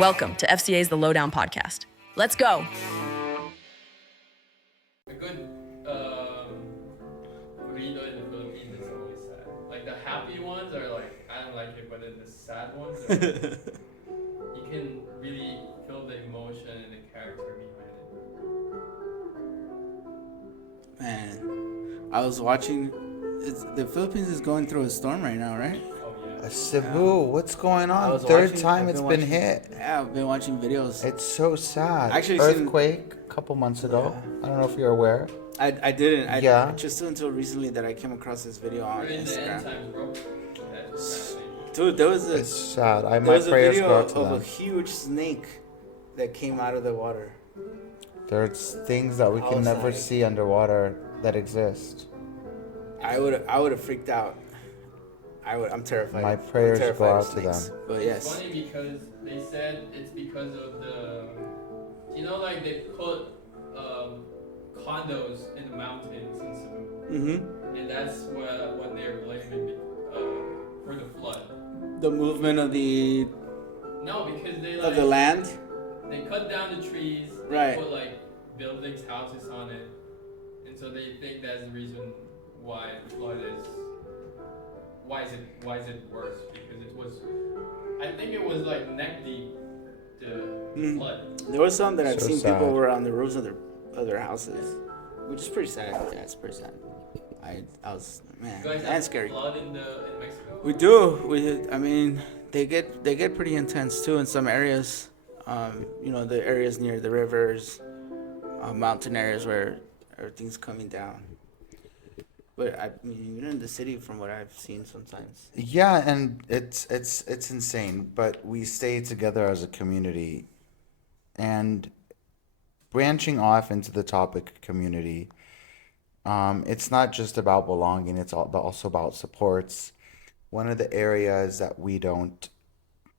Welcome to FCA's The Lowdown podcast. Let's go. A good burrito in the Philippines is always sad. Like the happy ones are like, I don't like it, but then the sad ones are you can really feel the emotion and the character behind it. Man, I was watching. The Philippines is going through a storm right now, right? Oh yeah. Cebu, what's going I on? was Third watching- time I've it's been been watching- hit. Yeah, I've been watching videos. It's so sad. Actually seen- Earthquake a couple months ago. Yeah. I don't know if you're aware. I didn't. Yeah. Just until recently that I came across this video on We're in the end Instagram. times, bro. That's happening. Dude, there was It's sad. there My was a prayers video go out to of a them. huge snake that came out of the water. There's things that we I can was never like- see underwater that exist. I would have freaked out. I'm terrified. My I'm prayers go terrified of out to snakes. them. But It's yes, funny because they said it's because of the, like they put condos in the mountains in Cebu, and that's what they're blaming for the flood. the movement of the No, because they of the land. they cut down the trees, they Right. put like buildings, houses on it, and so they think that's the reason why the flood is. Why is it worse? Because it was, I think it was like neck deep, the flood. There was some that I've So seen sad. people were on the roofs of their houses, which is pretty sad. Yeah, it's pretty sad. I was man, You guys that's have scary. flood in Mexico? We do. I mean, they get pretty intense too in some areas. The areas near the rivers, mountain areas where everything's coming down. But I mean, even in the city, from what I've seen, sometimes. Yeah, and it's insane, but we stay together as a community. And branching off into the topic community, it's not just about belonging, it's also about supports. One of the areas that we don't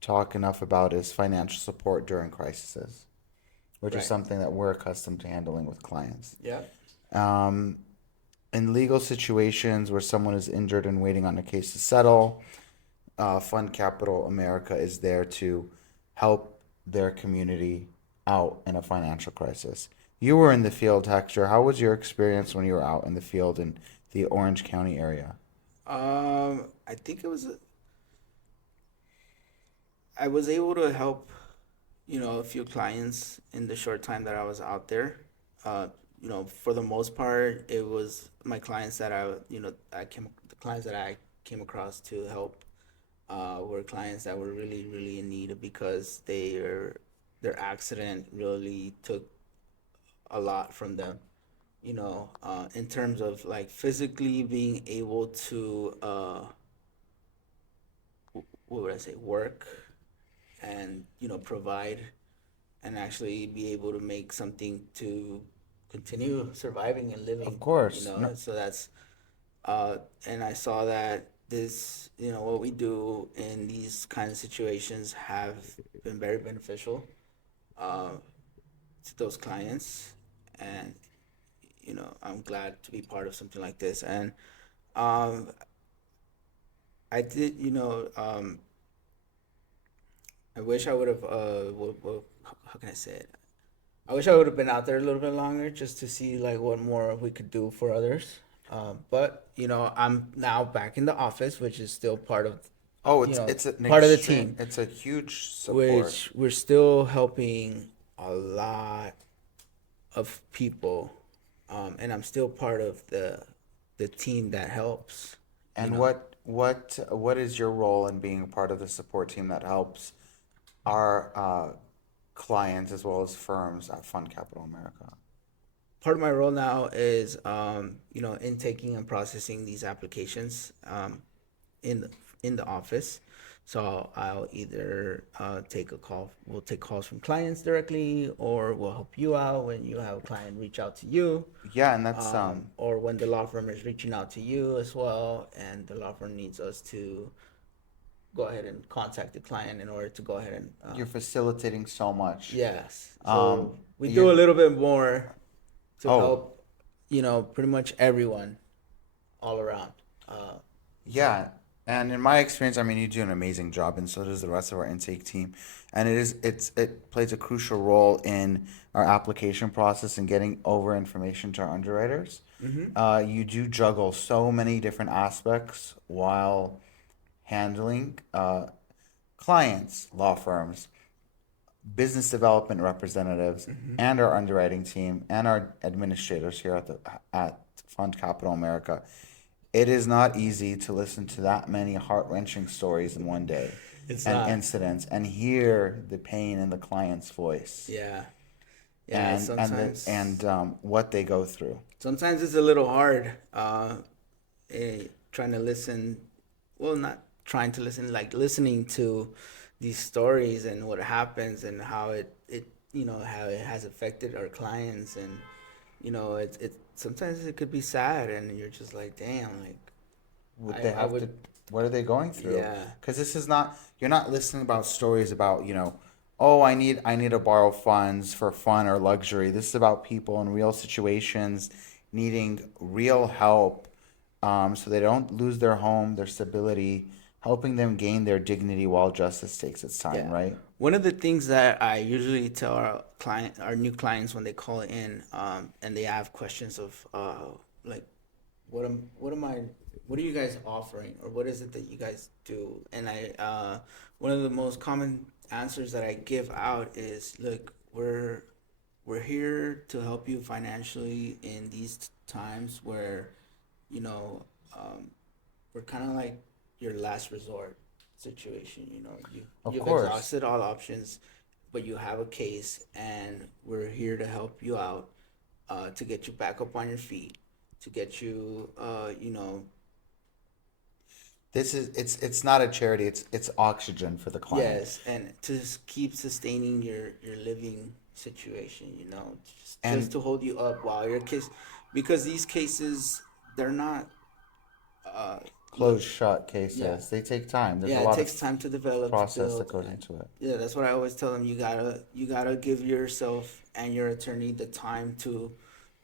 talk enough about is financial support during crises, which Right. is something that we're accustomed to handling with clients. Yeah. In legal situations where someone is injured and waiting on a case to settle, Fund Capital America is there to help their community out in a financial crisis. You were in the field, Hector. How was your experience when you were out in the field in the Orange County area? I think it was. I was able to help, a few clients in the short time that I was out there. For the most part, it was my clients that the clients that I came across to help, were clients that were really, really in need because their accident really took a lot from them. In terms of like physically being able to, what would I say, work and, provide and actually be able to make something to continue surviving and living. Of course. No. So that's, and I saw that this, what we do in these kinds of situations have been very beneficial, to those clients. And, I'm glad to be part of something like this. And I did, I wish I would have, how can I say it? I wish I would have been out there a little bit longer just to see like what more we could do for others. But, I'm now back in the office, which is still part of, Oh, it's an part of the extreme- team. It's a huge support. which we're still helping a lot of people. And I'm still part of the team that helps. And what is your role in being a part of the support team that helps our clients as well as firms at Fund Capital America? Part of my role now is, intaking and processing these applications, in the office. So I'll either we'll take calls from clients directly, or we'll help you out when you have a client reach out to you. Yeah, and that's Or when the law firm is reaching out to you as well, and the law firm needs us to go ahead and contact the client in order to go ahead and. you're facilitating so much. Yes. So we you- do a little bit more to Oh. help, pretty much everyone all around. Yeah, And in my experience, I mean, you do an amazing job, and so does the rest of our intake team. And it plays a crucial role in our application process and getting over information to our underwriters. You do juggle so many different aspects while handling clients, law firms, business development representatives, and our underwriting team and our administrators here at Fund Capital America. It is not easy to listen to that many heart-wrenching stories in one day It's and not. incidents and hear the pain in the client's voice Yeah. Yeah, sometimes what they go through. sometimes it's a little hard trying to listen, well, not trying to listen, like listening to these stories and what happens and how it how it has affected our clients. And it sometimes it could be sad, and you're just like, damn, like What they I have to, would. what are they going through? Yeah. Because this is not, you're not listening about stories about, oh, I need to borrow funds for fun or luxury. This is about people in real situations needing real help, so they don't lose their home, their stability, helping them gain their dignity while justice takes its time, Yeah. right? One of the things that I usually tell our new clients when they call in, and they have questions of, like, what are you guys offering, or what is it that you guys do? And one of the most common answers that I give out is, look, we're here to help you financially in these times where, you know, um, we're kind of like your last resort situation. Of You've course. exhausted all options, but you have a case, and we're here to help you out, to get you back up on your feet, to get you, It's not a charity, it's oxygen for the client. yes, and to keep sustaining your living situation. And Just to hold you up while your case, because these cases, they're not. Uh, closed shut yeah. cases, they take time. There's a Yeah, it lot takes of time to develop, to process that build. goes into it. Yeah, that's what I always tell them. You gotta give yourself and your attorney the time to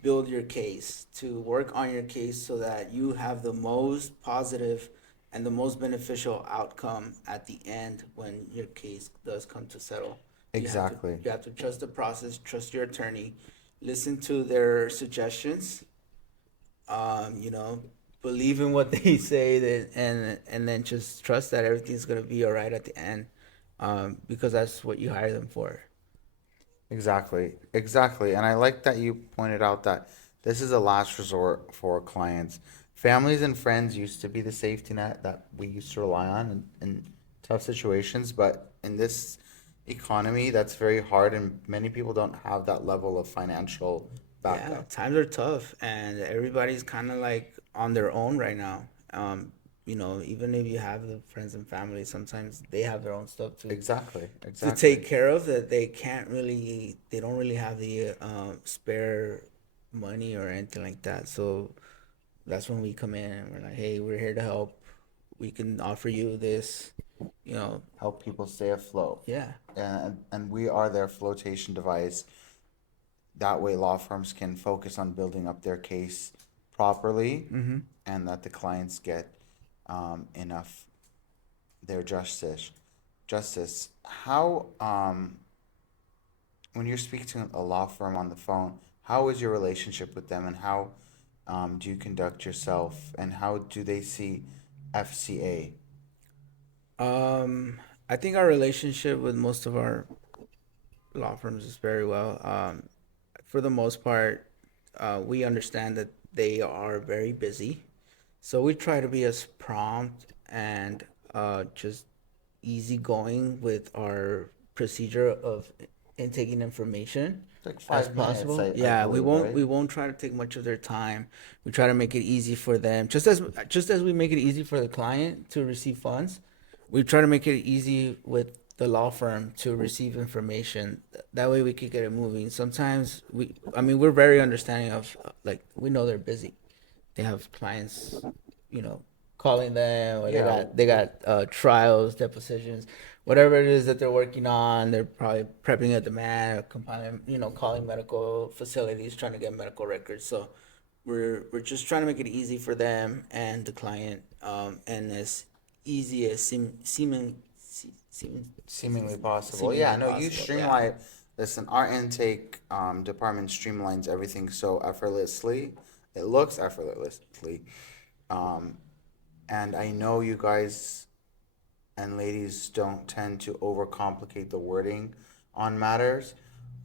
build your case, to work on your case, so that you have the most positive and the most beneficial outcome at the end when your case does come to settle. Exactly. You have to trust the process, trust your attorney, listen to their suggestions, you know, believe in what they say, that and then just trust that everything's gonna be all right at the end, because that's what you hire them for. Exactly, exactly. And I like that you pointed out that this is a last resort for clients. Families and friends used to be the safety net that we used to rely on in tough situations, but in this economy, that's very hard, and many people don't have that level of financial Yeah, backup. times are tough, and everybody's kind of like on their own right now. Even if you have the friends and family, sometimes they have their own stuff Exactly, to exactly. take care of, that they don't really have the spare money or anything like that. So that's when we come in and we're like, hey, we're here to help. We can offer you this, you know. Help people stay afloat. Yeah. And we are their flotation device. That way, law firms can focus on building up their case properly, Mm-hmm. and that the clients get enough their justice. Justice. How when you're speaking to a law firm on the phone, how is your relationship with them, and how do you conduct yourself, and how do they see FCA? I think our relationship with most of our law firms is very well. For the most part, we understand that they are very busy, so we try to be as prompt and just easygoing with our procedure of intaking information Like as 5 minutes, possible. I Yeah, we believe, won't right? we won't try to take much of their time. We try to make it easy for them, just as we make it easy for the client to receive funds. We try to make it easy with the law firm to receive information. That way we could get it moving. Sometimes we're very understanding of, like, we know they're busy. They have clients, you know, calling them, or they Yeah. got trials, depositions, whatever it is that they're working on. They're probably prepping a demand, or compiling, calling medical facilities, trying to get medical records. So we're just trying to make it easy for them and the client, and as easy as Seemingly possible. seemingly Yeah, no, you possible, streamline. Listen, our intake department streamlines everything so effortlessly. It looks effortlessly. Um, and I know you guys and ladies don't tend to overcomplicate the wording on matters.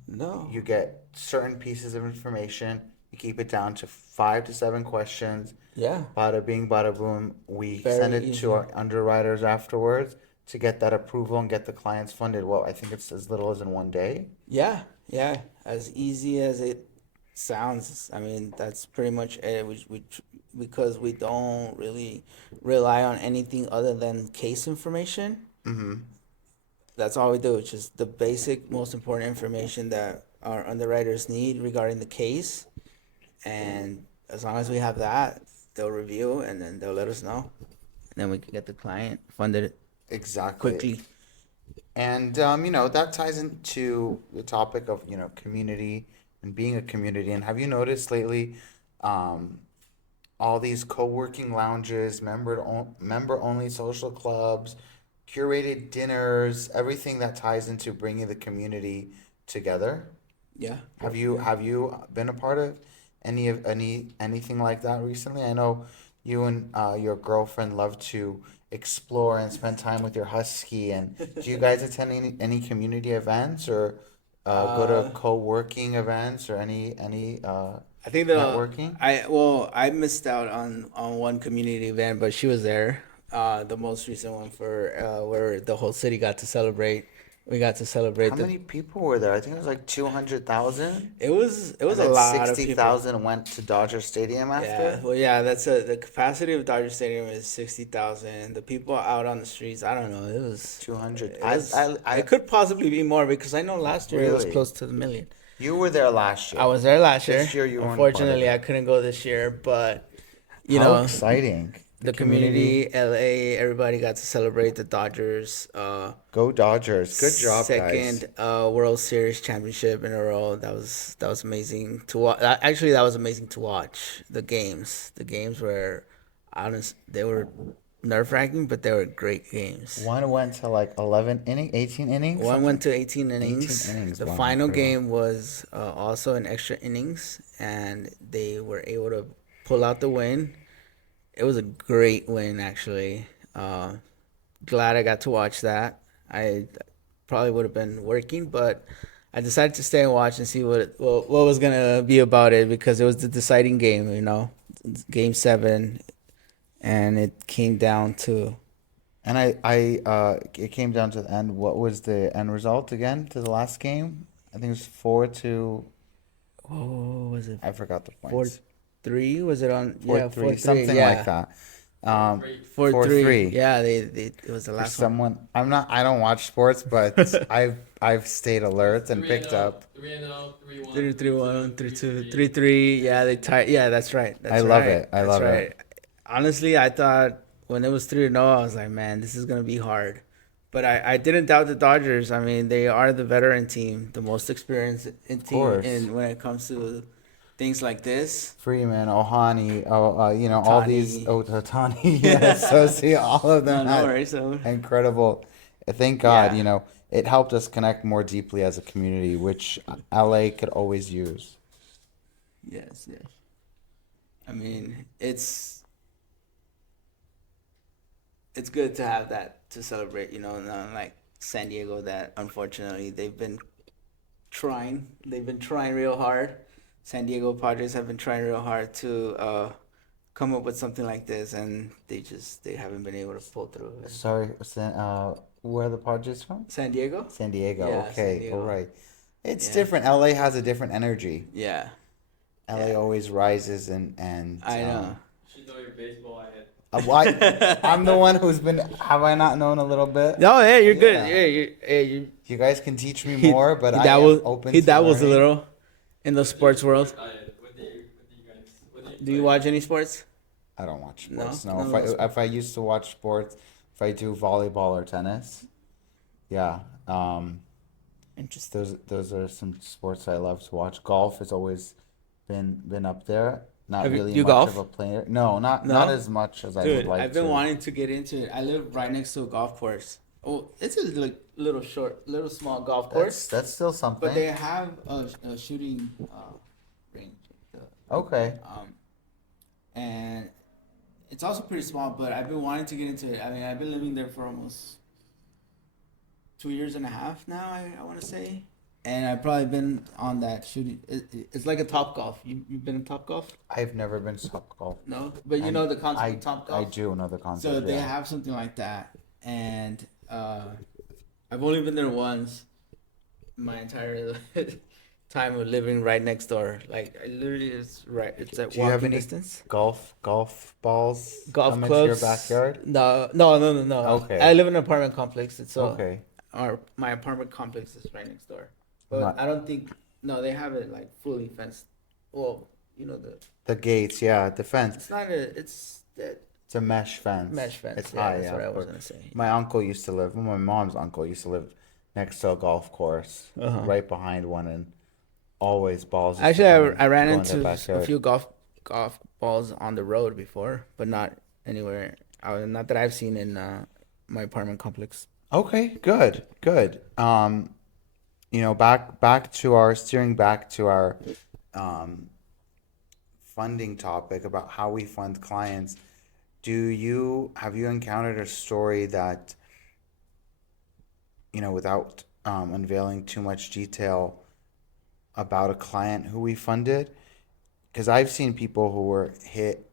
No. You get certain pieces of information, you keep it down to 5 to 7 questions. Yeah. Bada bing, bada boom. We Very send it easy. to our underwriters afterwards to get that approval and get the clients funded. Well, I think it's as little as in one day. Yeah, yeah. As easy as it sounds. I mean, that's pretty much it. Because we don't really rely on anything other than case information. Mm-hmm. That's all we do. It's just the basic, most important information that our underwriters need regarding the case. And as long as we have that, they'll review and then they'll let us know. And then we can get the client funded Exactly. quickly. And that ties into the topic of community and being a community. And have you noticed lately, all these co-working lounges, member only social clubs, curated dinners, everything that ties into bringing the community together? Yeah. Have you been a part of anything like that recently? I know you and your girlfriend love to explore and spend time with your husky. And do you guys attend any community events or go to co-working events or any I think networking? I missed out on one community event, but she was there. The most recent one for where the whole city got to celebrate. We got to celebrate How many people were there? I think it was like 200,000. It was And a then lot of people. 60,000 went to Dodger Stadium Yeah, after. well, yeah, the capacity of Dodger Stadium is 60,000. The people out on the streets, I don't know, it was 200. It, was, it could possibly be more because I know last year it was Really? close to the million. You were there last year. I was there last year. This year you weren't part of Unfortunately, it. I couldn't go this year, but How exciting. the community, LA, everybody got to celebrate the Dodgers. Go Dodgers. Good job, guys. Second World Series championship in a row. That was amazing to watch. Actually, that was amazing to watch the games. The games were honest. They were nerve-wracking, but they were great games. One went to like 18 innings. One went to 18 innings. 18 innings. The Wow, final incredible. game was also in extra innings, and they were able to pull out the win. It was a great win, actually. Glad I got to watch that. I probably would have been working, but I decided to stay and watch and see what was gonna be about it because it was the deciding game, Game 7, and it came down to. And it came down to the end. What was the end result again to the last game? I think it was 4-2. Oh, was it I forgot the points. 4-3? Was it on? 4-3, 4-3, something yeah. like that. 4-3. 4-3. Yeah, it was the last one. I don't watch sports, but I've stayed alert and picked up. 3-0, 3-1, 3-1, 3-2, 3-3. Yeah, they tied. Yeah, that's right. I love it. I love it. Honestly, I thought when it was 3-0, I was like, man, this is gonna be hard. But I didn't doubt the Dodgers. I mean, they are the veteran team, the most experienced team course. when it comes to things like this. Freeman, Ohani, all these, Otani, yes, so see, all of them No had worries. So incredible. Thank God, Yeah. it helped us connect more deeply as a community, which LA could always use. yes. I mean, it's good to have that to celebrate. Not like San Diego, that unfortunately they've been trying. They've been trying real hard. San Diego Padres have been trying real hard to come up with something like this, and they haven't been able to pull through. Sorry, where are the Padres from? San Diego? San Diego. Yeah, Okay, San Diego. all right. It's Yeah. different. LA has a different energy. Yeah, LA Yeah. always rises and I know. You should know your baseball head. I'm the one who's been. Have I not known a little bit? No, yeah, you're good. Yeah. You You guys can teach me more, but I am open he to dabbles a learning. little in the sports world. What do you guys? Do you watch any sports? I don't watch No? sports. No, No, if I used to watch sports, if I do volleyball or tennis, yeah. Interesting. Those are some sports I love to watch. Golf has always been up there. not Have really you much golf? of a player. No, not No? as much as I would Dude, like I've been to. wanting to get into it. I live right next to a golf course. Oh, it's a little small golf course, That's still but they something. have a shooting range. Okay. And it's also pretty small, but I've been wanting to get into it. I mean, I've been living there for almost 2 years and a half now, I want to say. And I've probably been on that shooting. It's like a Top Golf. You've been in Top Golf? I've never been to Top Golf. No? But you And know the concept I of Top I Golf? do know the concept. So they yeah. have something like that. And I've only been there once my entire time of living right next door. Like, I literally, it's at Do you have walking any distance. golf balls Golf come into clubs. your backyard? No. Okay. I live in an apartment complex. It's Okay. my apartment complex is right next door. But Not- I don't think they have it like fully fenced. Well, The gates, yeah, the fence. it's not it's the It's a mesh fence. mesh fence. It's Yeah, high, that's yeah. what I of was course. gonna say. My uncle used to live. Well, my mom's uncle used to live next to a golf course, right behind one, and always balls. used to Actually, come and I ran go in their into a backyard. few golf balls on the road before, but not anywhere. Not that I've seen in my apartment complex. Okay, good. Back to our steering back to our funding topic about how we fund clients. Have you encountered a story that, without unveiling too much detail about a client who we funded? Because I've seen people who were hit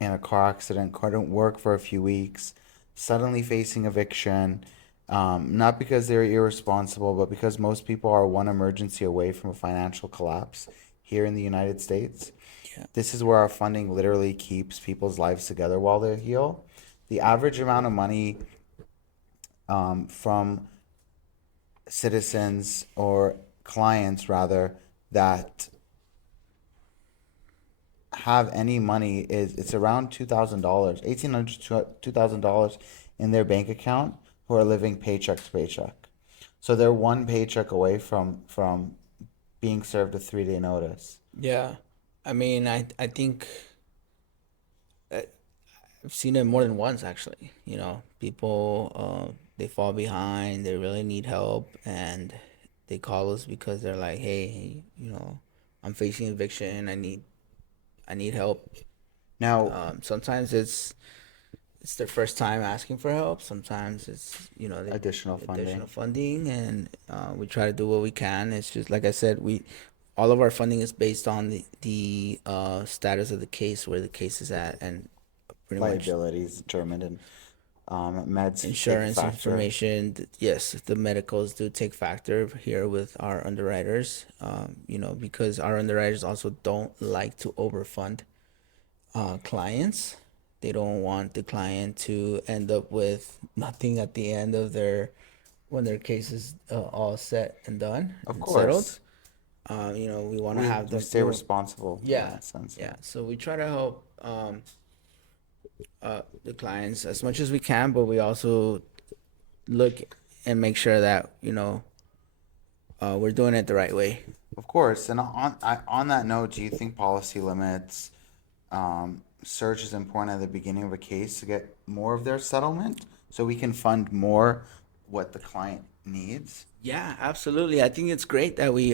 in a car accident, couldn't work for a few weeks, suddenly facing eviction, not because they're irresponsible, but because most people are one emergency away from a financial collapse here in the United States. Yeah. This is where our funding literally keeps people's lives together while they heal. The average amount of money from citizens or clients, rather, that have any money it's around $2,000, $1,800 to $2,000 in their bank account, who are living paycheck to paycheck. So they're one paycheck away from being served a 3-day notice. Yeah, I mean, I think I've seen it more than once actually. People they fall behind, they really need help, and they call us because they're like, hey, I'm facing eviction, I need help. Now, Sometimes it's their first time asking for help. Sometimes it's they additional funding. and we try to do what we can. It's just like I said, all of our funding is based on the status of the case, where the case is at, and pretty much Liabilities determined, and meds take insurance factor. information. Yes, the medicals do take factor here with our underwriters. Because our underwriters also don't like to overfund clients. They don't want the client to end up with nothing at the end of when their case is all set and done. Of and course. settled. We want to have We them stay responsible in Yeah, that sense. yeah. So we try to help the clients as much as we can, but we also look and make sure that we're doing it the right way. Of course. And on that note, do you think policy limits search is important at the beginning of a case to get more of their settlement, so we can fund more what the client needs? Yeah, absolutely. I think it's great that we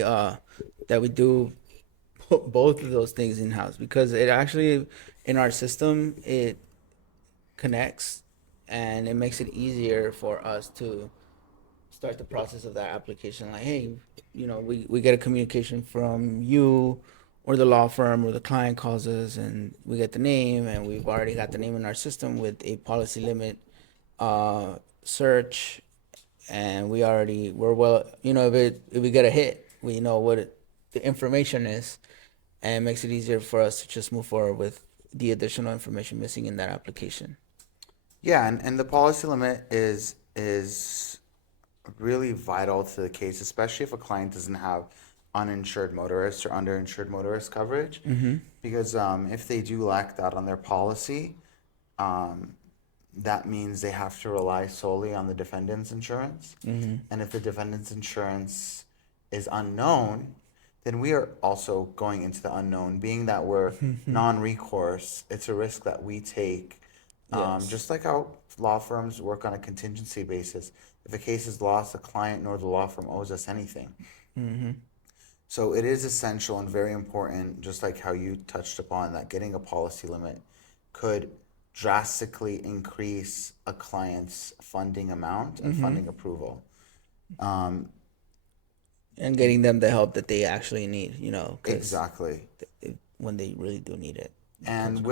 do both of those things in house, because it actually, in our system, it connects and it makes it easier for us to start the process of that application. Like, hey, we get a communication from you or the law firm, or the client calls us and we get the name, and we've already got the name in our system with a policy limit search, and we're well, if we get a hit, we know what the information is, and it makes it easier for us to just move forward with the additional information missing in that application. Yeah, and the policy limit is really vital to the case, especially if a client doesn't have uninsured motorist or underinsured motorist coverage. Because if they do lack that on their policy, that means they have to rely solely on the defendant's insurance. And if the defendant's insurance is unknown, then we are also going into the unknown. Being that we're non-recourse, it's a risk that we take. Yes. Just like how law firms work on a contingency basis. If a case is lost, the client nor the law firm owes us anything. So it is essential and very important, just like how you touched upon, that getting a policy limit could drastically increase a client's funding amount and funding approval. And getting them the help that they actually need, 'cause Exactly. when they really do need it. And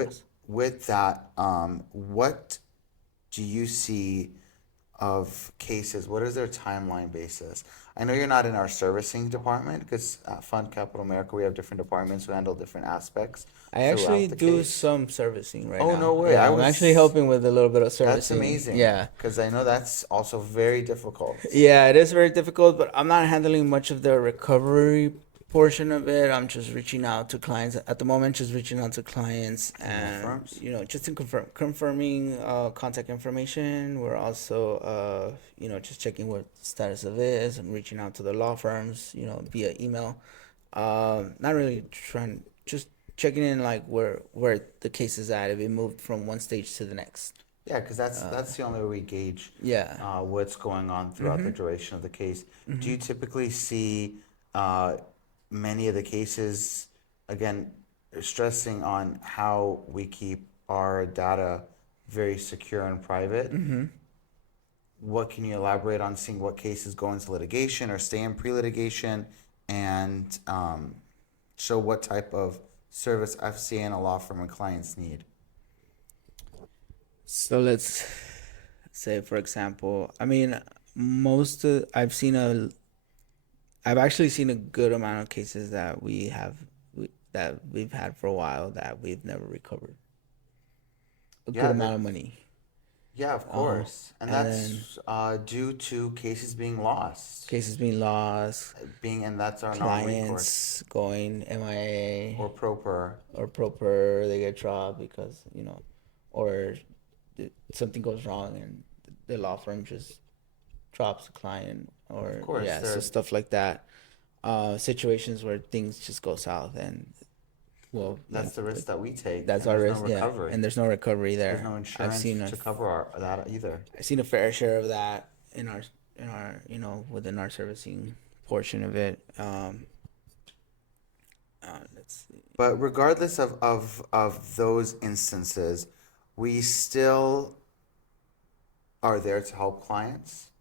with that, what do you see of cases? What is their timeline basis? I know you're not in our servicing department because at Fund Capital America we have different departments who handle different aspects. I actually throughout the do case. some servicing right Oh, now. no way. Yeah, I I'm was- actually helping with a little bit of servicing. That's amazing. Yeah. Because I know that's also very difficult. Yeah, it is very difficult, but I'm not handling much of the recovery portion of it. I'm just reaching out to clients at the moment, just reaching out to clients and firms? just to confirming contact information. We're also just checking what status of it is and reaching out to the law firms, via email. Not really trying, just checking in like where the case is at, if it moved from one stage to the next. Yeah, because that's the only way we gauge Yeah. what's going on throughout the duration of the case. Do you typically see many of the cases, again, stressing on how we keep our data very secure and private? What can you elaborate on seeing what cases go into litigation or stay in pre-litigation, and show what type of service FCA and a law firm and clients need? So let's say, for example, I mean, I've actually seen a good amount of cases that that we've had for a while that we've never recovered a Yeah, good amount of money. Yeah, of course. And and that's due to cases being lost. Cases being lost, And that's our non-recourse. clients going MIA Or proper. or proper, they get dropped because, or something goes wrong and the law firm just drops the client, or Of course, yeah, so they're- stuff like that. Situations where things just go south and That's the risk that we take. that's and our there's risk, no yeah, recovery. and there's no recovery there. There's no insurance to cover that either. I've seen a fair share of that in our within our servicing portion of it. Let's see. But regardless of those instances, we still are there to help clients.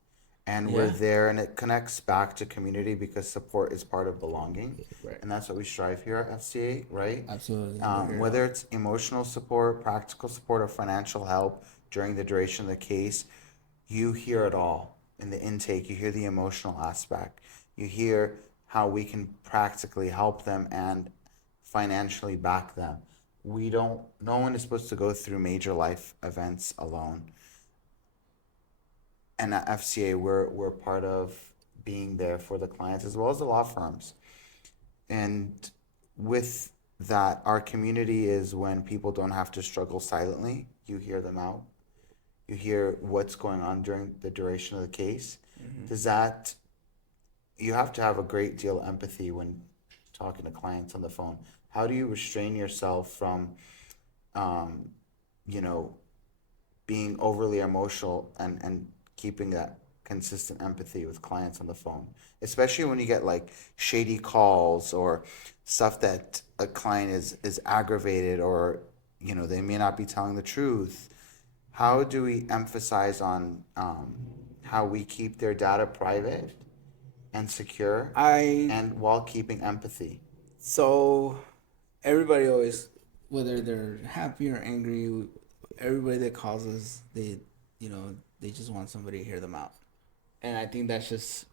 And we're Yeah. there, and it connects back to community because support is part of belonging. Right. And that's what we strive here at FCA, right? Absolutely. Whether it's emotional support, practical support, or financial help during the duration of the case, you hear it all in the intake. You hear the emotional aspect. You hear how we can practically help them and financially back them. No one is supposed to go through major life events alone. And at FCA, we're part of being there for the clients as well as the law firms. And with that, our community is when people don't have to struggle silently. You hear them out. You hear what's going on during the duration of the case. You have to have a great deal of empathy when talking to clients on the phone. How do you restrain yourself from, being overly emotional and keeping that consistent empathy with clients on the phone, especially when you get like shady calls or stuff that a client is aggravated, or they may not be telling the truth? How do we emphasize on how we keep their data private and secure, and while keeping empathy? So everybody always, whether they're happy or angry, everybody that calls us, they just want somebody to hear them out. And I think that's just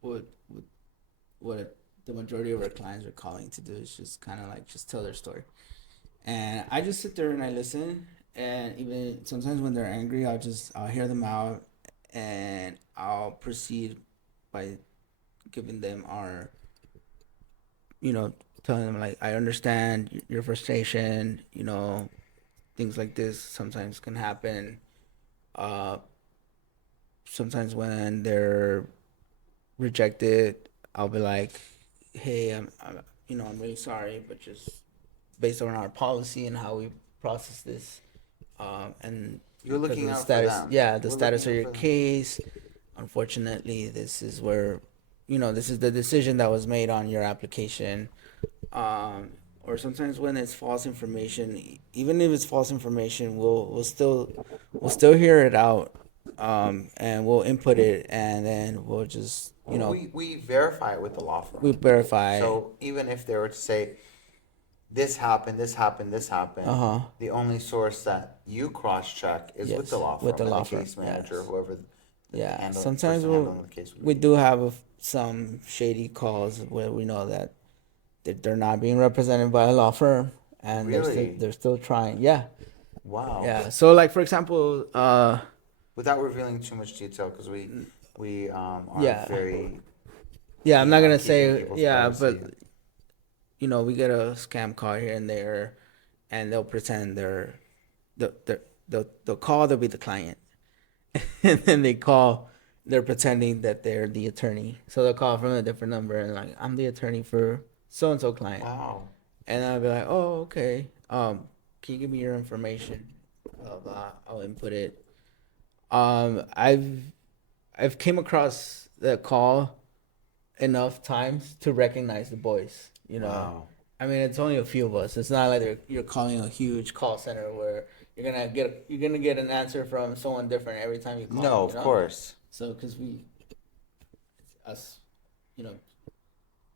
what the majority of our clients are calling to do, is just kind of like just tell their story. And I just sit there and I listen, and even sometimes when they're angry, I'll hear them out, and I'll proceed by giving them telling them like, I understand your frustration, things like this sometimes can happen. Sometimes when they're rejected, I'll be like, hey, I'm really sorry, but just based on our policy and how we process this, and You're because looking of the out for status, them. yeah, the We're status of looking out your for them. case, unfortunately, this is where, this is the decision that was made on your application. Or sometimes when it's false information, even if it's false information, we'll still hear it out, and we'll input it, and then we'll just, We verify it with the law firm. we verify. So even if they were to say, this happened, this happened, this happened, Uh-huh. the only source that you cross-check is with Yes, the law firm with the and law the firm, case manager, yes. whoever the Yeah, person sometimes handling the case would we be. do have some shady calls where we know that they're not being represented by a law firm, and Really? they're still trying. Yeah, Wow. yeah. So like for example, Without revealing too much detail, because we are yeah, very yeah. I'm keen not on gonna keeping say people's yeah, privacy. but we get a scam call here and there, and they'll pretend they'll call, they'll be the client, and then they're pretending that they're the attorney. So they'll call from a different number and like, I'm the attorney for so and so client. Wow. And I'll be like, oh, okay. Can you give me your information? Blah, blah. I'll input it. I've came across the call enough times to recognize the voice. Wow. I mean, it's only a few of us. It's not like you're calling a huge call center where you're gonna get an answer from someone different every time you call. No, of course. So, because it's us, you know,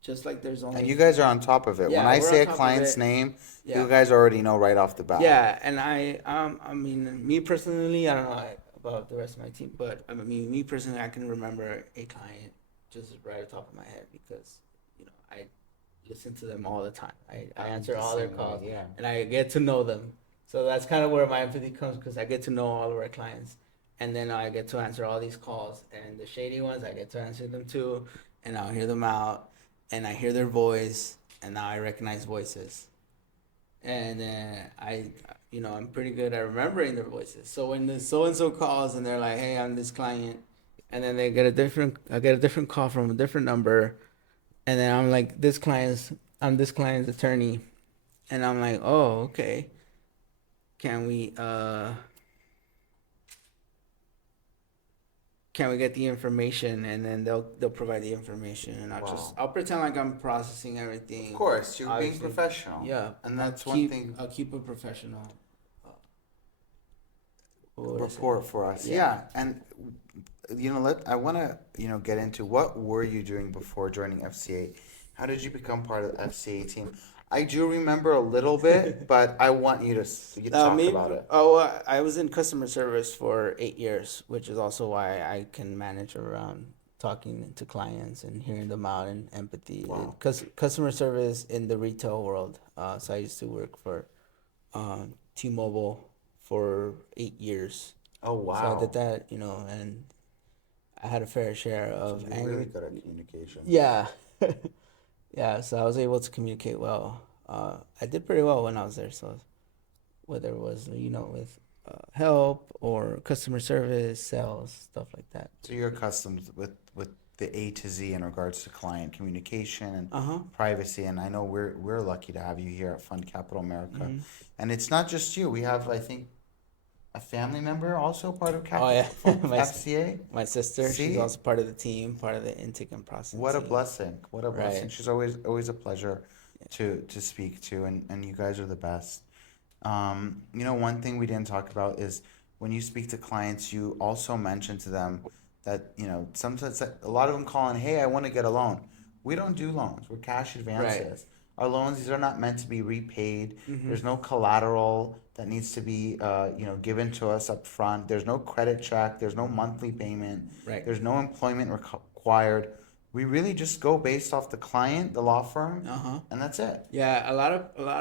just like there's only. And you guys are on top of it. Yeah, When I we're say on a top of client's it. name, Yeah. you guys already know right off the bat. Yeah, and I mean, me personally, I don't know about the rest of my team, but I mean, me personally, I can remember a client just right off the top of my head because, I listen to them all the time. I answer the all their same way, calls, yeah. and I get to know them. So that's kind of where my empathy comes because I get to know all of our clients, and then I get to answer all these calls, and the shady ones, I get to answer them too, and I'll hear them out, and I hear their voice, and now I recognize voices. And I'm pretty good at remembering their voices. So when the so and so calls and they're like, "Hey, I'm this client," and then I get a different call from a different number, and then I'm like, I'm this client's attorney," and I'm like, "Oh, okay. Can we can we get the information?" And then they'll provide the information, and Wow. I'll pretend like I'm processing everything. Of course, you're being Obviously. professional. Yeah, And that's I'll one keep, thing. I'll keep it professional. What would I say? Report for us. Yeah. Yeah. And I want to, get into what were you doing before joining FCA? How did you become part of the FCA team? I do remember a little bit, but I want you to talk about it. I was in customer service for 8 years, which is also why I can manage around talking to clients and hearing them out and empathy. Wow. Because customer service in the retail world. So I used to work for T-Mobile for 8 years. Oh, wow. So I did that, and I had a fair share of You're anger. really good at communication. Yeah. Yeah, so I was able to communicate well. I did pretty well when I was there. So whether it was, with help or customer service, sales, stuff like that. So you're accustomed with the A to Z in regards to client communication and Uh-huh. privacy. And I know we're lucky to have you here at Fund Capital America. Mhm. And it's not just you. We have, I think, a family member also part of Oh, yeah. My- FCA. My sister, she's See? also part of the team, part of the intake and processing What a team. blessing. What a blessing. Right. She's always a pleasure to speak to, and you guys are the best. One thing we didn't talk about is when you speak to clients, you also mention to them that, sometimes a lot of them call in, hey, I want to get a loan. We don't do loans. We're cash advances. Our loans, these are not meant to be repaid. Mm-hmm. There's no collateral that needs to be, given to us up front. There's no credit check. There's no monthly payment. Right. There's no employment required. We really just go based off the client, the law firm, Uh-huh. and that's it. Yeah, a lot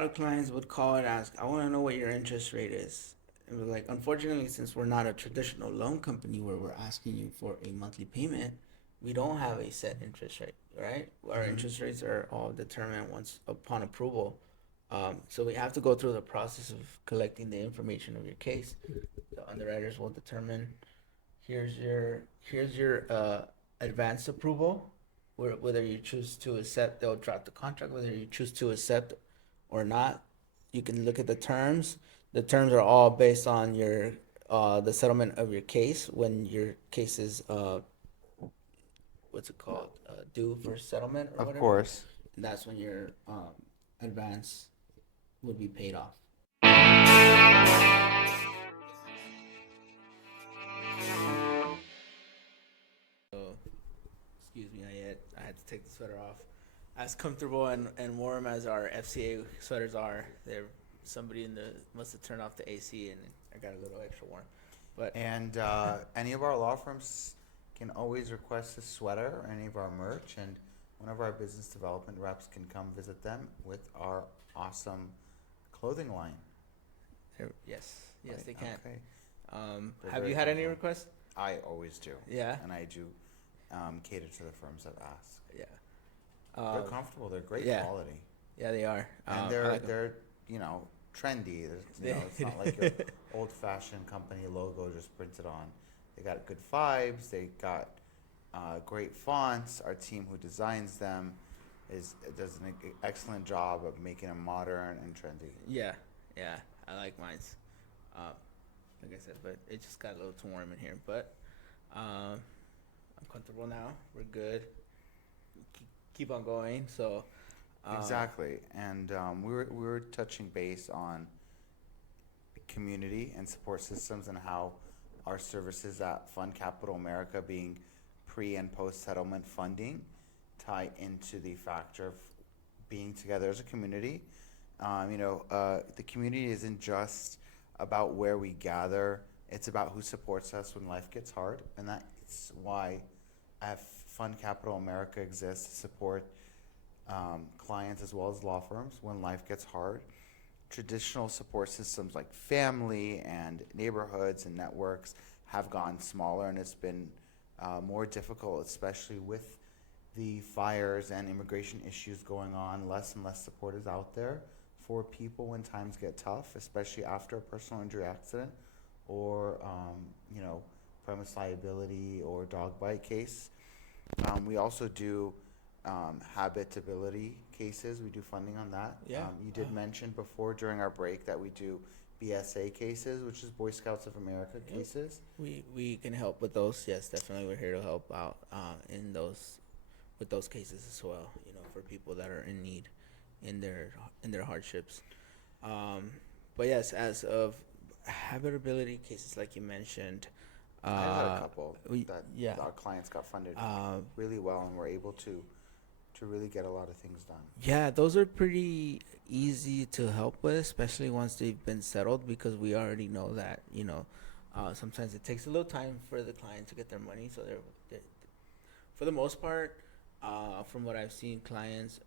of clients would call and ask, I want to know what your interest rate is. It was like, unfortunately, since we're not a traditional loan company where we're asking you for a monthly payment, we don't have a set interest rate, right? Our interest rates are all determined once upon approval. So we have to go through the process of collecting the information of your case. The underwriters will determine, here's your advanced approval, whether you choose to accept, they'll drop the contract. Whether you choose to accept or not, you can look at the terms. The terms are all based on your the settlement of your case when your case is what's it called, due for settlement or Of whatever. course. And that's when your advance would be paid off. So, excuse me, I had to take the sweater off. As comfortable and warm as our FCA sweaters are, there somebody in the must have turned off the AC and I got a little extra warm. But And any of our law firms can always request a sweater or any of our merch, and one of our business development reps can come visit them with our awesome clothing line. yes, Right, they can. okay. They're Have very you had any comfortable. requests? I always do. Yeah. And I do cater to the firms that ask. Yeah. They're comfortable. They're great yeah. quality. Yeah, they are. And I they're like 'em. they're trendy. It's not like your old fashioned company logo just printed on. They got good vibes. They got great fonts. Our team who designs them does an excellent job of making them modern and trendy. Yeah, I like mine's. Like I said, but it just got a little too warm in here. But I'm comfortable now. We're good. Keep on going. So Exactly, and we were touching base on community and support systems and how our services at Fund Capital America, being pre and post settlement funding, tie into the factor of being together as a community. The community isn't just about where we gather; it's about who supports us when life gets hard, and that's why Fund Capital America exists to support clients as well as law firms when life gets hard. Traditional support systems like family and neighborhoods and networks have gotten smaller, and it's been more difficult, especially with the fires and immigration issues going on. Less and less support is out there for people when times get tough, especially after a personal injury accident or premise liability or dog bite case. We also do habitability cases. We do funding on that. Yeah. You did mention before during our break that we do BSA cases, which is Boy Scouts of America cases. we can help with those. Yes, definitely, we're here to help out with those cases as well. For people that are in need in their hardships. But yes, as of habitability cases, like you mentioned. I had a couple yeah. our clients got funded really well, and were able to really get a lot of things done. Yeah, those are pretty easy to help with, especially once they've been settled, because we already know that, sometimes it takes a little time for the client to get their money. So they're for the most part, from what I've seen, clients,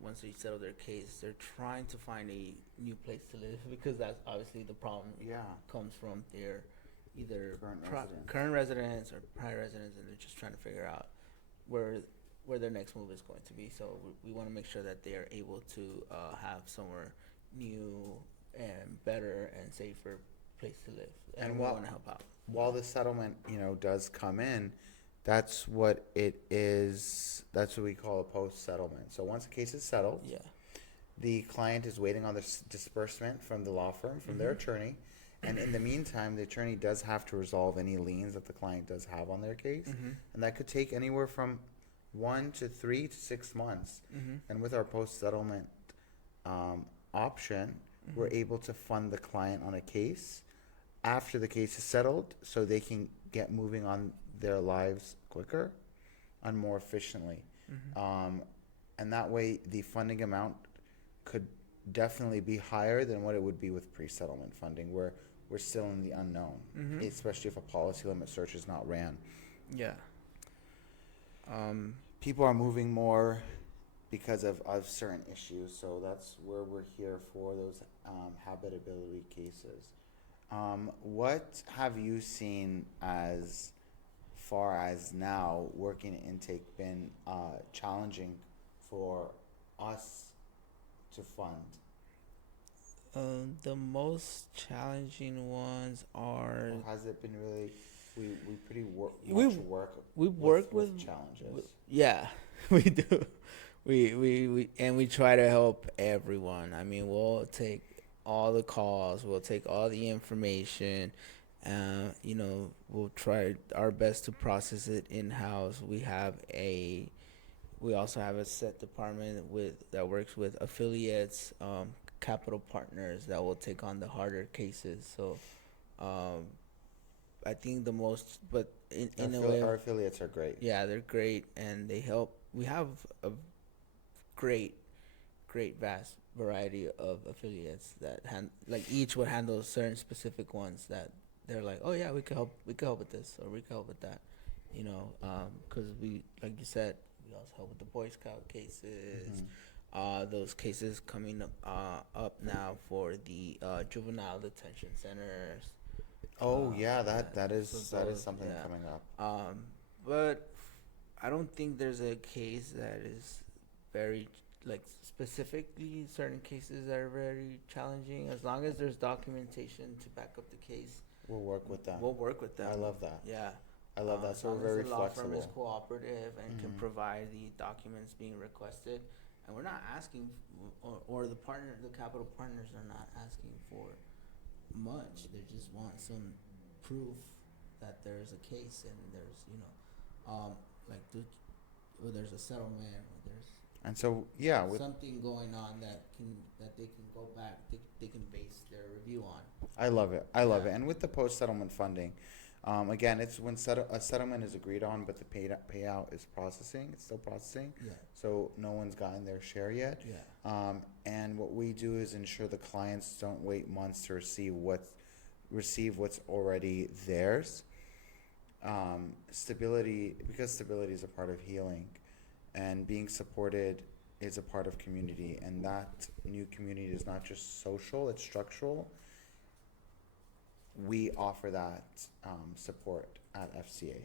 once they settle their case, they're trying to find a new place to live, because that's obviously the problem. Yeah. Comes from their either Current current residence or prior residence, and they're just trying to figure out where their next move is going to be. So we want to make sure that they are able to have somewhere new and better and safer place to live, and we want to help out. While the settlement, does come in, that's what it is. That's what we call a post-settlement. So once a case is settled, Yeah. the client is waiting on the disbursement from the law firm, from their attorney. And in the meantime, the attorney does have to resolve any liens that the client does have on their case. And that could take anywhere from 1 to 3 to 6 months. And with our post-settlement option, we're able to fund the client on a case after the case is settled, so they can get moving on their lives quicker and more efficiently. And that way, the funding amount could definitely be higher than what it would be with pre-settlement funding, where we're still in the unknown, especially if a policy limit search is not ran. Yeah. People are moving more because of certain issues, so that's where we're here for those habitability cases. What have you seen as far as now working at intake been challenging for us to fund? The most challenging ones are. Or has it been really? We pretty We've work. we've worked with with challenges. Yeah, we do. We try to help everyone. I mean, we'll take all the calls, we'll take all the information. We'll try our best to process it in house. We also have a set department that works with affiliates, capital partners that will take on the harder cases. So, I think the most, but in a way, Our affiliates are great. yeah, they're great and they help. We have a great, vast variety of affiliates that each would handle certain specific ones that they're like, oh yeah, we could help with this or we could help with that, because we, like you said, we also help with the Boy Scout cases, those cases coming up now for the juvenile detention centers. Oh yeah, that is those, something yeah. coming up. But I don't think there's a case that is very specifically certain cases that are very challenging. As long as there's documentation to back up the case, We'll work with them. we'll work with them. I love that. Yeah. I love that. As So long we're very as the law firm is flexible. cooperative and can provide the documents being requested, and we're not asking, or the capital partners are not asking for much. They just want some proof that there's a case and there's there's a settlement, or there's And so yeah, with something going on that they can go back, they can base their review on. I love it. I love Yeah. it. And with the post settlement funding, again, it's when a settlement is agreed on, but the payout is processing. It's still processing. Yeah. So no one's gotten their share yet. Yeah. And what we do is ensure the clients don't wait months to receive what's already theirs. Stability is a part of healing, and being supported is a part of community, and that new community is not just social, it's structural. We offer that support at FCA.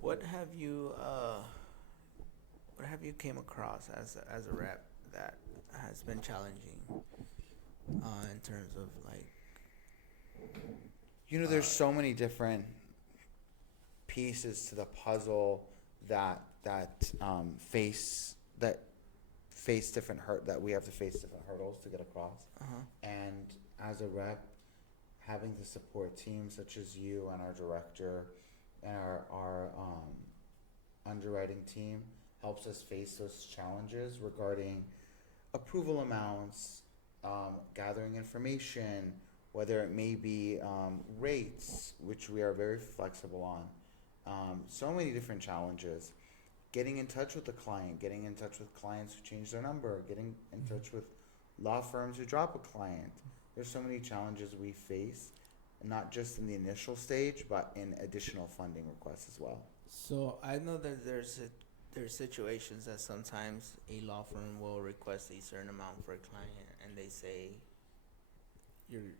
What have you came across as a rep that has been challenging in terms of There's so many different pieces to the puzzle that face different that we have to face different hurdles to get across. And as a rep, having the support team such as you and our director and our underwriting team helps us face those challenges regarding approval amounts, gathering information, whether it may be rates, which we are very flexible on. So many different challenges. Getting in touch with the client, getting in touch with clients who change their number, getting in touch with law firms who drop a client. There's so many challenges we face, not just in the initial stage, but in additional funding requests as well. So I know that there's situations that sometimes a law firm will request a certain amount for a client, and they say you're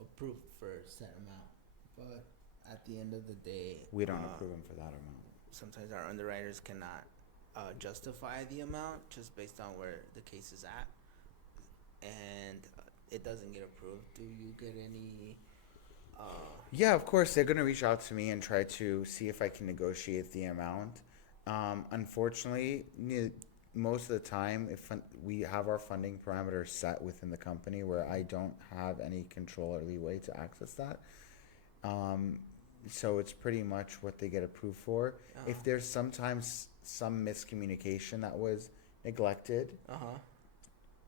approved for a set amount, but at the end of the day, We don't approve them for that amount. sometimes our underwriters cannot justify the amount just based on where the case is at, and it doesn't get approved. Do you get any? Yeah, of course, they're going to reach out to me and try to see if I can negotiate the amount. Unfortunately, most of the time, if we have our funding parameters set within the company where I don't have any control or leeway to access that. So it's pretty much what they get approved for. If there's sometimes some miscommunication that was neglected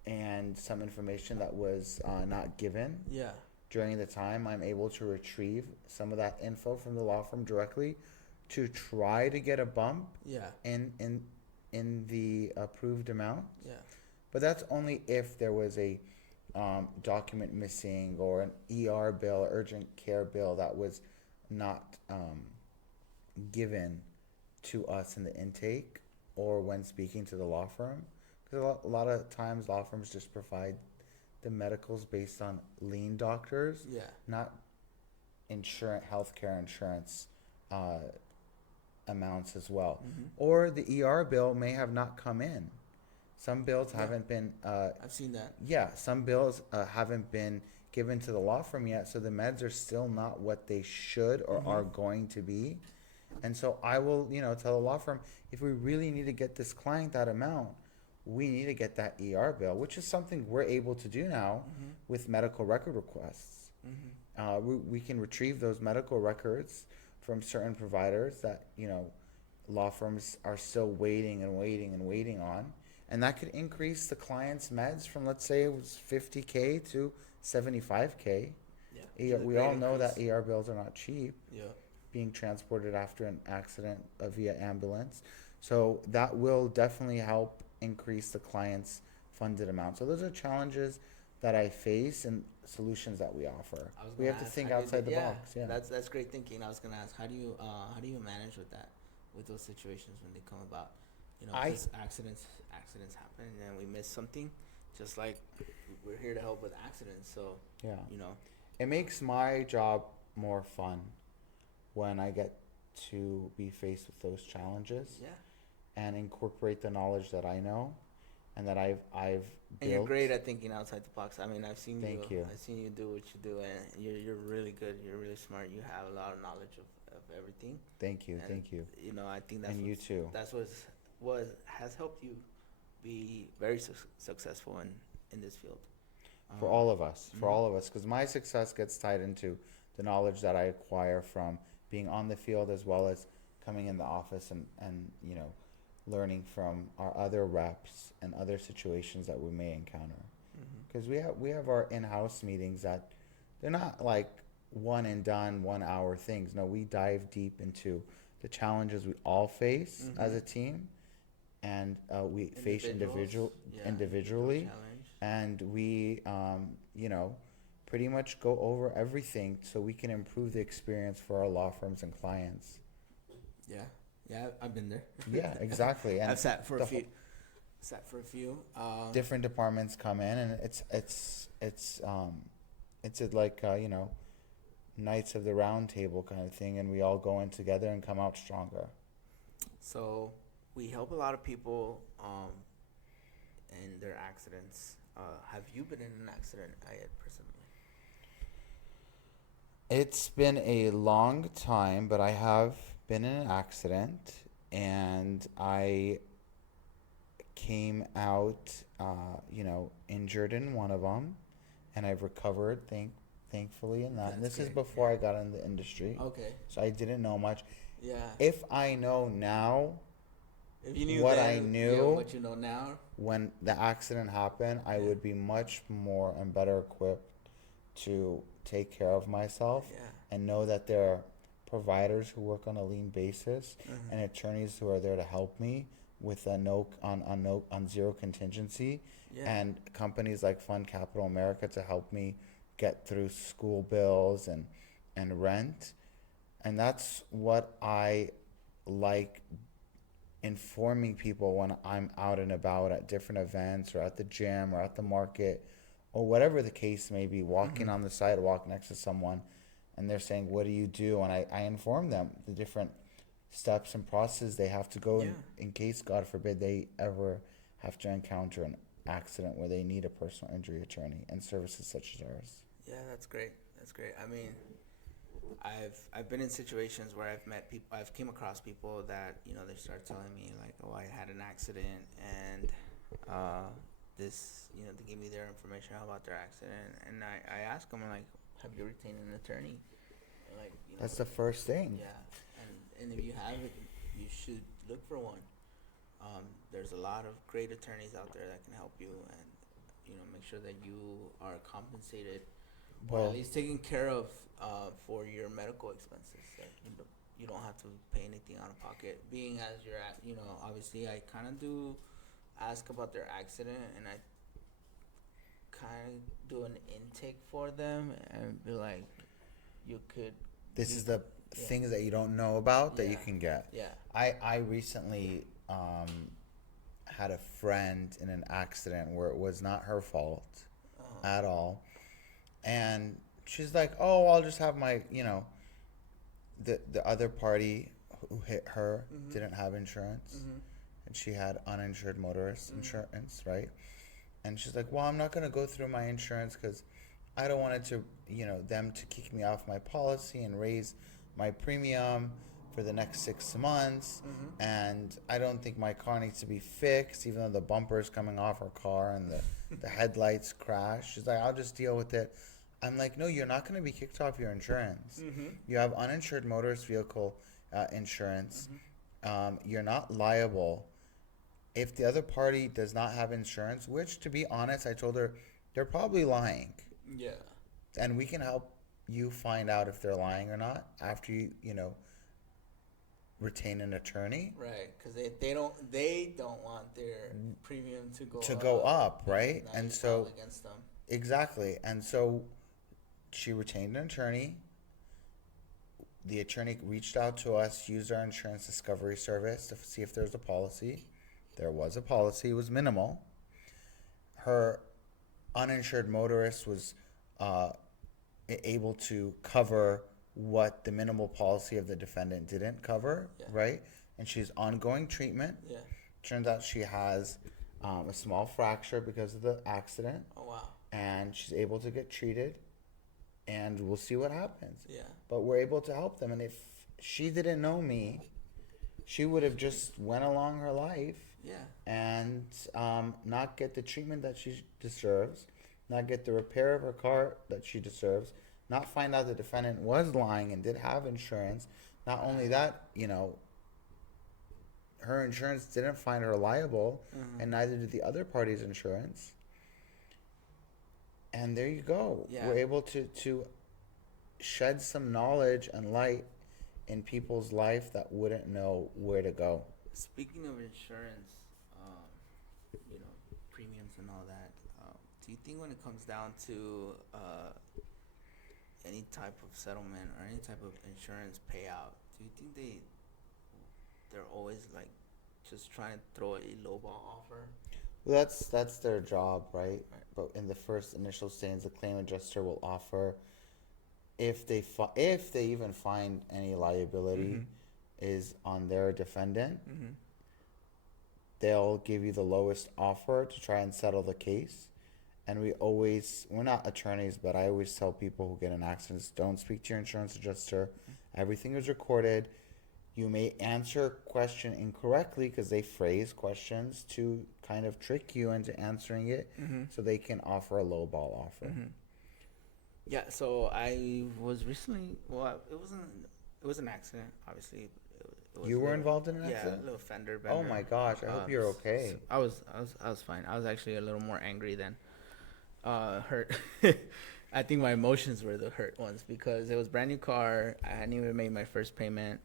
and some information that was not given Yeah. during the time, I'm able to retrieve some of that info from the law firm directly to try to get a bump Yeah. in the approved amount. Yeah. But that's only if there was a document missing or an ER bill, urgent care bill that was not given to us in the intake or when speaking to the law firm. Because a lot of times law firms just provide the medicals based on lien doctors, Yeah. not healthcare insurance amounts as well. Or the ER bill may have not come in. Some bills haven't been I've seen that. some bills haven't been given to the law firm yet, so the meds are still not what they should or are going to be. And so I will, tell the law firm, if we really need to get this client that amount, we need to get that ER bill, which is something we're able to do now with medical record requests. We can retrieve those medical records from certain providers that, law firms are still waiting and waiting and waiting on. And that could increase the client's meds from, let's say it was 50K to 75K. Yeah. We all know that ER bills are not cheap, Yeah. being transported after an accident via ambulance. So that will definitely help increase the client's funded amount. So those are challenges that I face and solutions that we offer. We have to think outside the box. Yeah. That's great thinking. I was gonna ask, how do you manage with that, with those situations when they come about? 'Cause accidents happen and we miss something. Just like we're here to help with accidents, so Yeah. you know. It makes my job more fun when I get to be faced with those challenges Yeah. and incorporate the knowledge that I know and that I've built. And you're great at thinking outside the box. I mean, I've seen Thank you. I've seen you do what you do, and you're really good. You're really smart. You have a lot of knowledge of everything. Thank you. And, Thank you. I think that's And you too. That's what has helped you be very successful in this field. For all of us, because my success gets tied into the knowledge that I acquire from being on the field as well as coming in the office and learning from our other reps and other situations that we may encounter. Because we have our in-house meetings that they're not like one and done 1 hour things. No, we dive deep into the challenges we all face as a team, and we face individually. Challenge. And we pretty much go over everything so we can improve the experience for our law firms and clients. Yeah, I've been there. Yeah, exactly. And I've sat for the a few. Sat for a few. different departments come in, and it's like Knights of the Round Table kind of thing, and we all go in together and come out stronger. So we help a lot of people in their accidents. Have you been in an accident, Ayed, personally? It's been a long time, but I have been in an accident, and I came out, injured in one of them, and I've recovered, thankfully, in that. And That's this is great. before I got in the industry, Okay. so I didn't know much. Yeah. If I know now If you knew what then, I knew what you know now. when the accident happened, I Yeah. would be much more and better equipped to take care of myself Yeah. and know that there are providers who work on a lean basis and attorneys who are there to help me with a on zero contingency, Yeah. and companies like Fund Capital America to help me get through school bills and rent. And that's what I like, informing people when I'm out and about at different events or at the gym or at the market or whatever the case may be, walking on the sidewalk next to someone, and they're saying, what do you do? And I inform them the different steps and processes they have to go in case, God forbid, they ever have to encounter an accident where they need a personal injury attorney and services such as ours. Yeah, that's great. That's great. I mean, I've been in situations where I've met people. I've came across people that they start telling me like, oh, I had an accident, and this they give me their information about their accident, and I ask them, I'm like, have you retained an attorney? And like, That's the first thing. yeah, and if you have it, you should look for one. There's a lot of great attorneys out there that can help you, and make sure that you are compensated, or Well, at least taken care of for your medical expenses. That you don't have to pay anything out of pocket. Being as you're at, obviously I kind of do ask about their accident, and I kind of do an intake for them and be like, you could. this you is the yeah. things that you don't know about that you Yeah. can get. Yeah. I recently had a friend in an accident where it was not her fault at all. And she's like, oh, I'll just have my, the other party who hit her didn't have insurance. And she had uninsured motorist insurance, right? And she's like, well, I'm not going to go through my insurance because I don't want it to, them to kick me off my policy and raise my premium for the next 6 months, and I don't think my car needs to be fixed, even though the bumper's coming off her car and the headlights crash. She's like, I'll just deal with it. I'm like, no, you're not going to be kicked off your insurance. You have uninsured motorist vehicle insurance. You're not liable. If the other party does not have insurance, which, to be honest, I told her, they're probably lying. Yeah. And we can help you find out if they're lying or not after you retain an attorney. Right, because they don't want their premium to go up, right? Now And you so file against them. exactly, and so she retained an attorney. The attorney reached out to us, used our insurance discovery service to see if there's a policy. There was a policy. It was minimal. Her uninsured motorist was able to cover what the minimal policy of the defendant didn't cover, right? And she's ongoing treatment. Yeah. Turns out she has a small fracture because of the accident. Oh wow. And she's able to get treated, and we'll see what happens. Yeah. But we're able to help them. And if she didn't know me, she would have just went along her life. Yeah. And not get the treatment that she deserves, not get the repair of her car that she deserves, not find out the defendant was lying and did have insurance. Not only that, her insurance didn't find her liable, and neither did the other party's insurance. And there you go. Yeah. We're able to shed some knowledge and light in people's life that wouldn't know where to go. Speaking of insurance, premiums and all that, do you think when it comes down to any type of settlement or any type of insurance payout, do you think they're always like just trying to throw a lowball offer? Well, that's their job, right? But in the first initial stage, the claim adjuster will offer, if they even find any liability is on their defendant, they'll give you the lowest offer to try and settle the case. And we're not attorneys, but I always tell people who get in accidents, don't speak to your insurance adjuster. Everything is recorded. You may answer a question incorrectly because they phrase questions to kind of trick you into answering it, so they can offer a lowball offer. Yeah, so I was recently, it was an accident, obviously. It was You were little- involved in an Yeah, accident? a little fender Oh bender. my gosh! I hope you're okay. I was fine. I was actually a little more angry than hurt. I think my emotions were the hurt ones because it was a brand new car. I hadn't even made my first payment.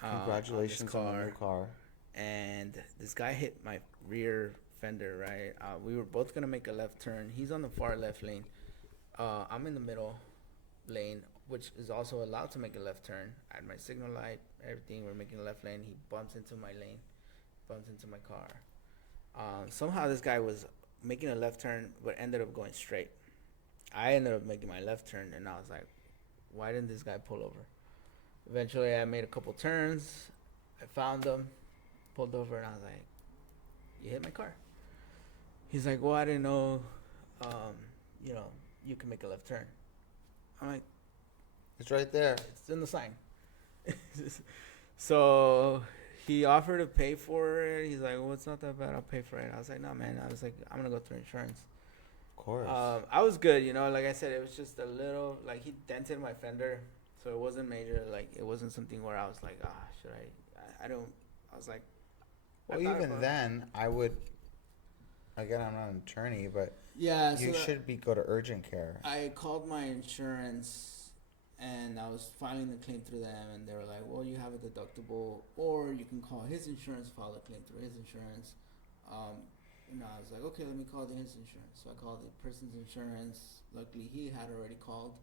Congratulations on the new car. And this guy hit my rear fender, right? We were both gonna make a left turn. He's on the far left lane. I'm in the middle lane, which is also allowed to make a left turn. I had my signal light, everything. We're making a left lane. He bumps into my lane, bumps into my car. Somehow this guy was making a left turn, but ended up going straight. I ended up making my left turn, and I was like, why didn't this guy pull over? Eventually, I made a couple turns. I found him, pulled over, and I was like, you hit my car. He's like, well, I didn't know, you can make a left turn. I'm like, It's right there. it's in the sign. So he offered to pay for it. He's like, well, it's not that bad. I'll pay for it. I was like, no, man. I was like, I'm going to go through insurance. Of course. I was good, like I said, it was just a little, like he dented my fender. So it wasn't major. Like it wasn't something where I was like, should I was like. Well, I thought even about it. then, I would. Again, I'm not an attorney, but Yeah. you should go to urgent care. I called my insurance and I was filing the claim through them, and they were like, well, you have a deductible, or you can call his insurance, file a claim through his insurance. I was like, okay, let me call his insurance. So I called the person's insurance. Luckily, he had already called.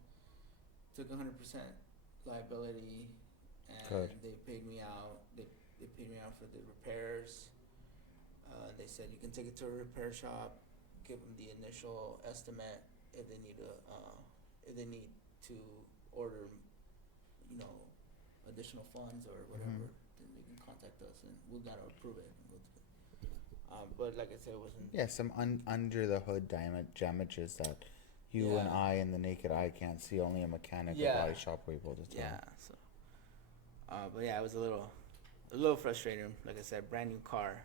Took 100% liability, and Good. they paid me out. They paid me out for the repairs. They said you can take it to a repair shop, give them the initial estimate. If they need to order, additional funds or whatever, then they can contact us and we gotta approve it. And go through it. But like I said, it wasn't. Yeah, some under the hood damages that you and Yeah. I and the naked eye can't see. Only a mechanic or Yeah. body shop will be able to tell. Yeah. So, But yeah, it was a little frustrating. Like I said, brand new car.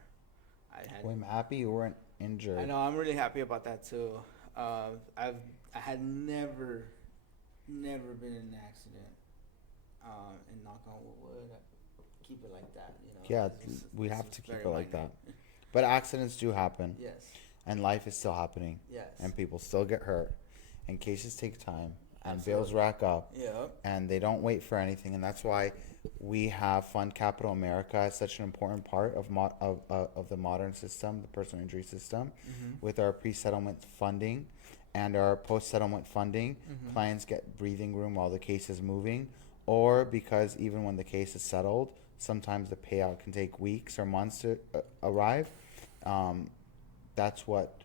Well, I'm happy you weren't injured. I know. I'm really happy about that too. I had never been in an accident. And knock on wood, keep it like that. You know. Yeah, we this have is to keep very it like minor. that. But accidents do happen, Yes. and life is still happening, Yes. and people still get hurt, and cases take time, and Absolutely. bills rack up, Yeah. and they don't wait for anything, and that's why we have Fund Capital America as such an important part of the modern system, the personal injury system, with our pre-settlement funding and our post-settlement funding. Clients get breathing room while the case is moving, or because even when the case is settled, sometimes the payout can take weeks or months to arrive. That's what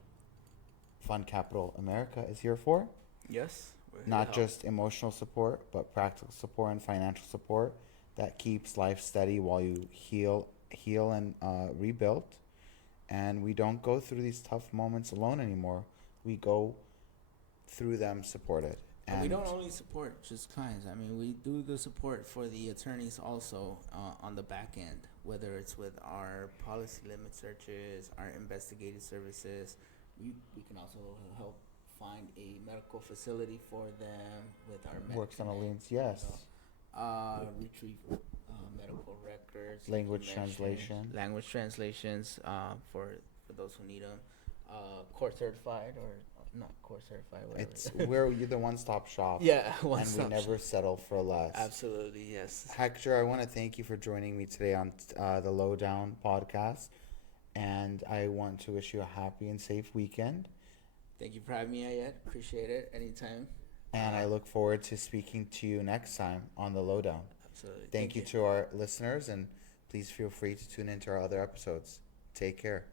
Fund Capital America is here for. Yes. We're here to Not help. just emotional support, but practical support and financial support that keeps life steady while you heal and rebuild. And we don't go through these tough moments alone anymore. We go through them supported. And we don't only support just clients. I mean, we do the support for the attorneys also on the back end, whether it's with our policy limit searches, our investigative services. We can also help find a medical facility for them with our Works on a MedConnect, liens, yes. retrieve medical records, Language information, translation. language translations for those who need them. Court certified or not court certified, whatever. It's where you're the one-stop shop. Yeah, And we one-stop never settle for less. Absolutely, yes. Hector, I want to thank you for joining me today on the Lowdown podcast. And I want to wish you a happy and safe weekend. Thank you for having me, Ayed. Appreciate it. Anytime. And I look forward to speaking to you next time on the Lowdown. Absolutely. Thank you to our listeners, and please feel free to tune into our other episodes. Take care.